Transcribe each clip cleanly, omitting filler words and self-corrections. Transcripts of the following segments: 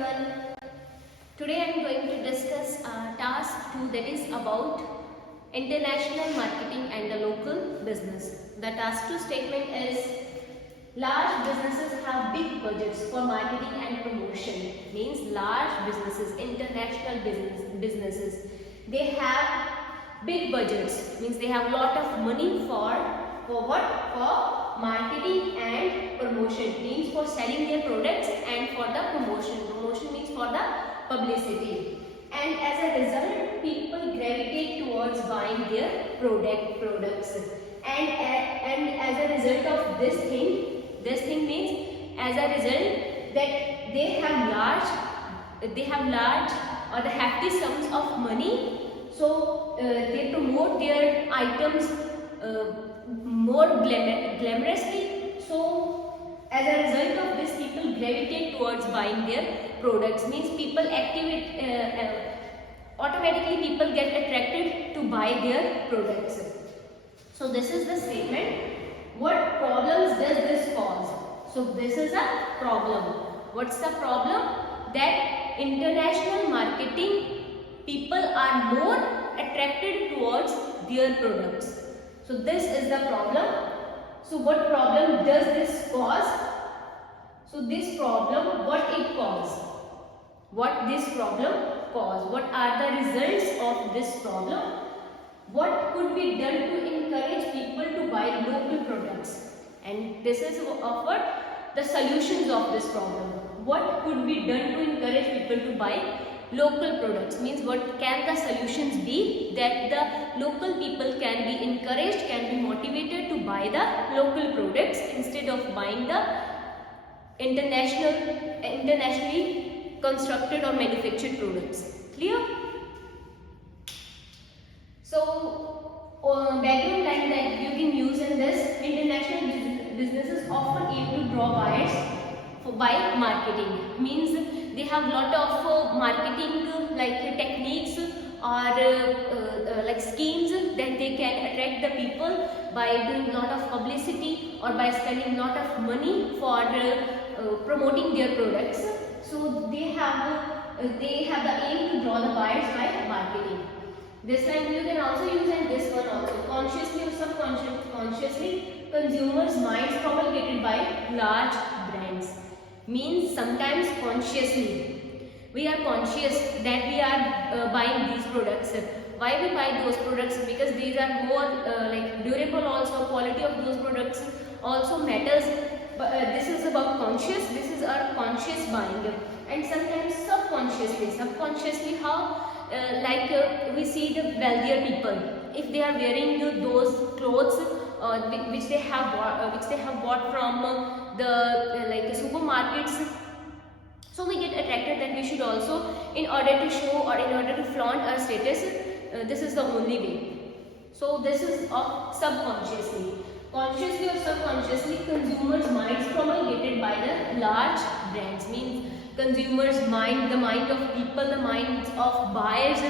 everyone. Today I am going to discuss task 2, that is about international marketing and the local business. The task 2 statement is large businesses have big budgets for marketing and promotion. Means large businesses, international businesses, they have big budgets. Means they have lot of money for what? For marketing and promotion, means for selling their products and for the promotion. Promotion means for the publicity. And as a result, people gravitate towards buying their products. And as a result of this thing means as a result that they have large or the hefty sums of money. So they promote their items more glamorously. So as a result of this, people gravitate towards buying their products. Means people automatically people get attracted to buy their products. So this is the statement. What problems does this cause? So this is a problem. What's the problem? That international marketing, people are more attracted towards their products. So this is the problem. So what problem does this cause? So this problem, what it cause? What this problem cause? What are the results of this problem? What could be done to encourage people to buy local products? And this is of what? The solutions of this problem. What could be done to encourage people to buy local products? Means what can the solutions be that the local people can be encouraged, can be motivated to buy the local products instead of buying the internationally constructed or manufactured products. Clear? So background line that you can use in this: international businesses often aim to draw buyers by marketing. Means they have lot of marketing techniques or like schemes that they can attract the people by doing lot of publicity or by spending lot of money for promoting their products. So they have the aim to draw the buyers by marketing. This line you can also use, and this one also. Consciously or subconsciously, consumers' minds promulgated by large brands. Means sometimes consciously we are conscious that we are buying these products. Why we buy those products? Because these are more durable also. Quality of those products also matters. But this is about conscious. This is our conscious buying. And sometimes subconsciously how we see the wealthier people, if they are wearing those clothes which they have bought from the supermarkets. So we get attracted that we should also, in order to show or in order to flaunt our status, this is the only way. So this is of subconsciously. Consciously or subconsciously, consumers' minds promulgated by the large brands. Means consumers' mind, the mind of people, the minds of buyers,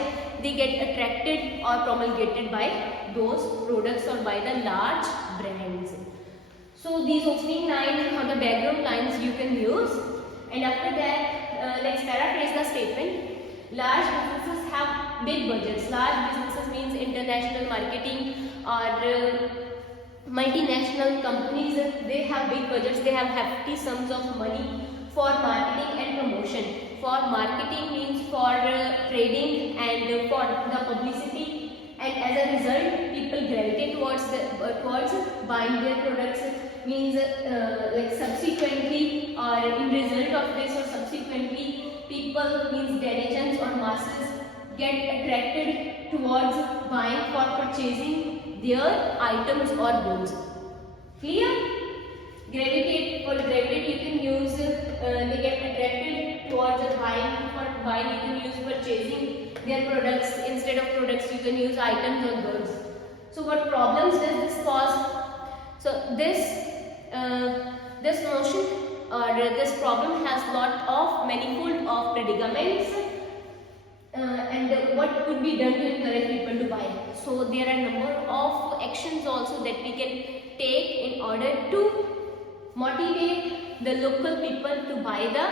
they get attracted or promulgated by those products or by the large brands. So these opening lines or the background lines you can use. And after that, let's paraphrase the statement. Large businesses have big budgets. Large businesses means international marketing or multinational companies. They have big budgets. They have hefty sums of money for marketing and promotion. For marketing means for trading and for the publicity. And as a result, people gravitate towards buying their products. Means subsequently or in result of this or subsequently, people means denizens or masses get attracted towards buying for purchasing their items or goods. Clear? Gravitate you can use they get attracted towards buying you can use purchasing their products. Instead of products you can use items or goods. So what problems does this cause? So this notion or this problem has lot of manifold of predicaments and what could be done to encourage people to buy. So there are a number of actions also that we can take in order to motivate the local people to buy the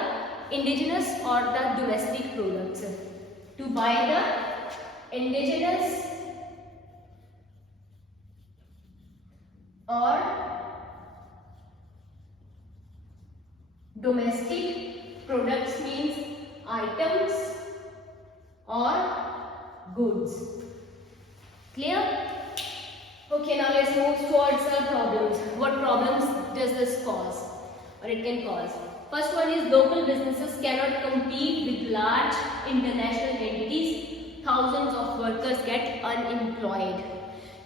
indigenous or the domestic products. To buy the indigenous or domestic products means items or goods. Clear? Okay, now let's move towards the problems. What problems does this cause or it can cause? First one is local businesses cannot compete with large international entities. Thousands of workers get unemployed.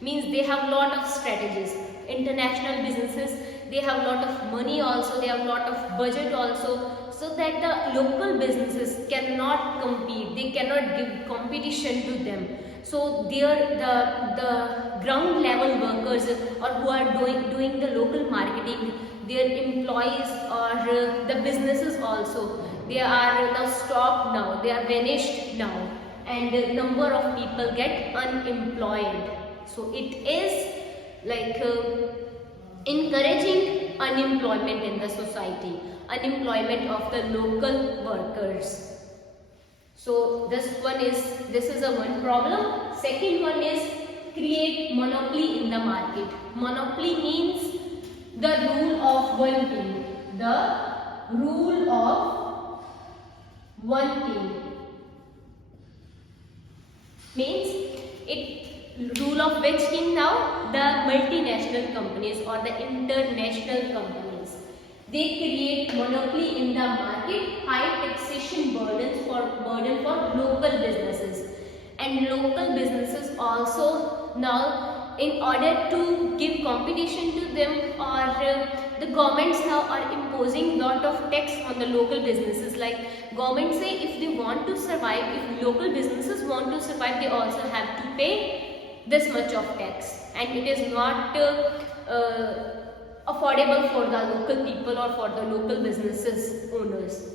Means they have lot of strategies. International businesses, they have lot of money also, they have lot of budget also, so that the local businesses cannot compete, they cannot give competition to them. So the ground level workers or who are doing the local marketing, their employees or the businesses also, they are now stopped now, they are vanished now, and the number of people get unemployed. So it is like encouraging unemployment in the society, unemployment of the local workers. So this is a one problem. Second one is create monopoly in the market. Monopoly means the rule of one king. The rule of one king means rule of which king now? The multinational companies or the international companies. They create monopoly in the market, high taxation burden for local businesses. And local businesses also now, in order to give competition to them, or the governments now are imposing lot of tax on the local businesses. Like government say if they want to survive, if local businesses want to survive, they also have to pay this much of tax, and it is not affordable for the local people or for the local businesses owners.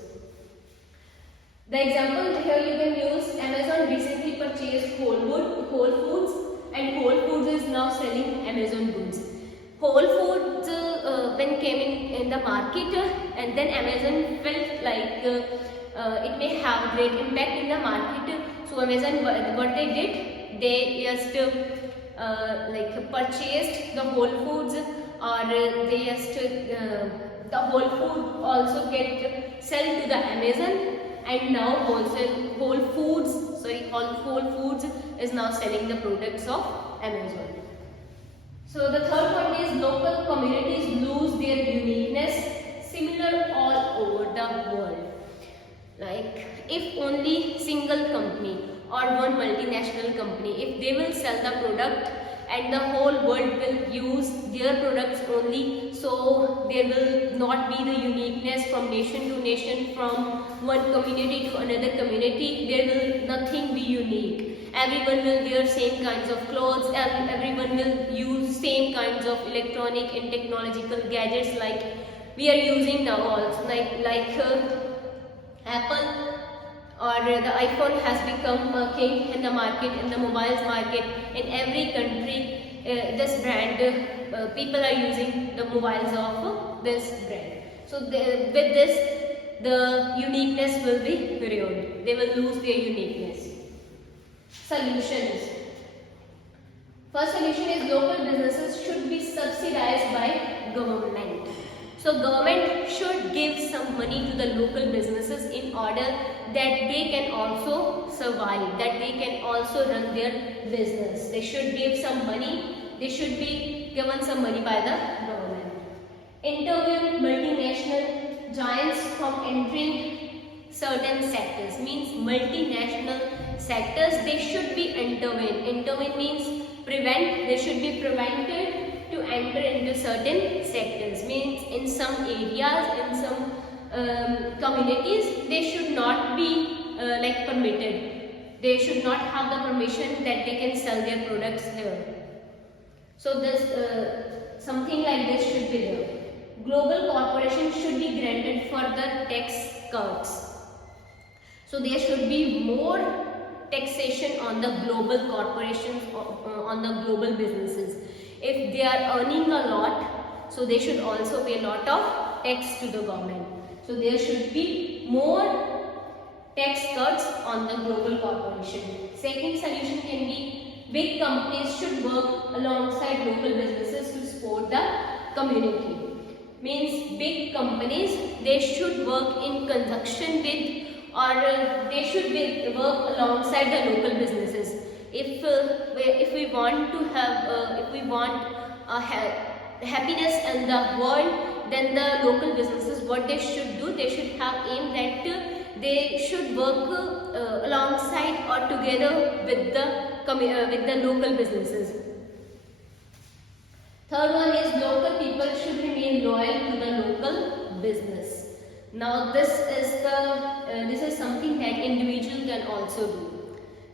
The example here you can use, Amazon recently purchased Whole Foods, and Whole Foods is now selling Amazon goods. Whole Foods when came in the market, and then Amazon felt like it may have great impact in the market. So Amazon, what they did, they just like purchased the Whole Foods, or they just the Whole Food also get sell to the Amazon, and now Whole Foods is now selling the products of Amazon. So the third point is local communities lose their uniqueness, similar all over the world. Like if only single company or one multinational company, if they will sell the product and the whole world will use their products only, so there will not be the uniqueness from nation to nation, from one community to another community, there will nothing be unique. Everyone will wear same kinds of clothes, and everyone will use same kinds of electronic and technological gadgets like we are using now also, like Apple or the iPhone has become a king in the market, in the mobiles market. In every country, this brand, people are using the mobiles of this brand. So with this, the uniqueness will be ruined. They will lose their uniqueness. Solutions. First solution is local businesses should be subsidized by government. So government should give some money to the local businesses in order that they can also survive, that they can also run their business. They should give some money, they should be given some money by the government. Intervene multinational giants from entering certain sectors, means multinational sectors, they should be intervened. Intervene means prevent, they should be prevented to enter into certain sectors, means in some areas, in some communities, they should not be like permitted. They should not have the permission that they can sell their products here. So this something like this should be there. Global corporations should be granted further tax cuts. So there should be more taxation on the global corporations, on the global businesses. If they are earning a lot, so they should also pay a lot of tax to the government. So there should be more tax cuts on the global corporation. Second solution can be big companies should work alongside local businesses to support the community. Means big companies, they should work in conjunction with, or they should work alongside the local businesses. If we want to have if we want happiness in the world, then the local businesses, what they should do, they should have aim that they should work alongside or together with the local businesses. Third one is local people should remain loyal to the local business. Now this is something that individual can also do.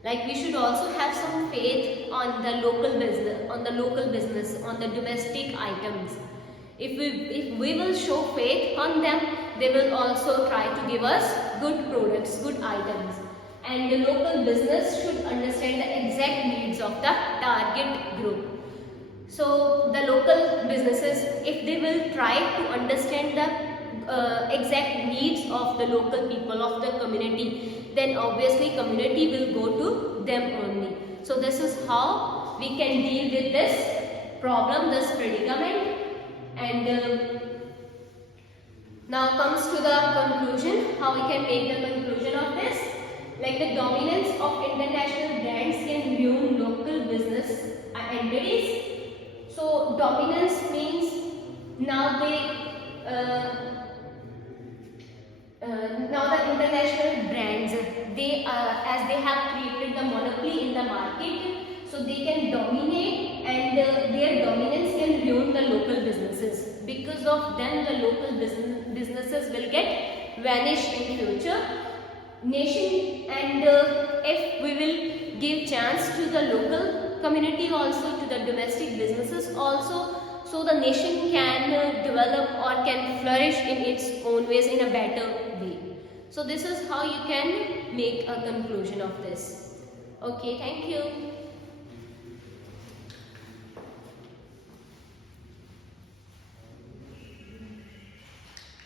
Like we should also have some faith on the local business, on the domestic items. If we will show faith on them, they will also try to give us good products, good items. And the local business should understand the exact needs of the target group. So the local businesses, if they will try to understand the exact needs of the local people, of the community, then obviously community will go to them only. So this is how we can deal with this problem, this predicament. And now comes to the conclusion, how we can make the conclusion of this. Like the dominance of international brands can ruin local business entities. So dominance means now now the international brands, they as they have created the monopoly in the market, so they can dominate, and their dominance can ruin the local businesses. Because of them, the local businesses will get vanished in future. Nation, and if we will give chance to the local community also, to the domestic businesses also, so the nation can develop or can flourish in its own ways in a better way. So this is how you can make a conclusion of this. Okay, thank you.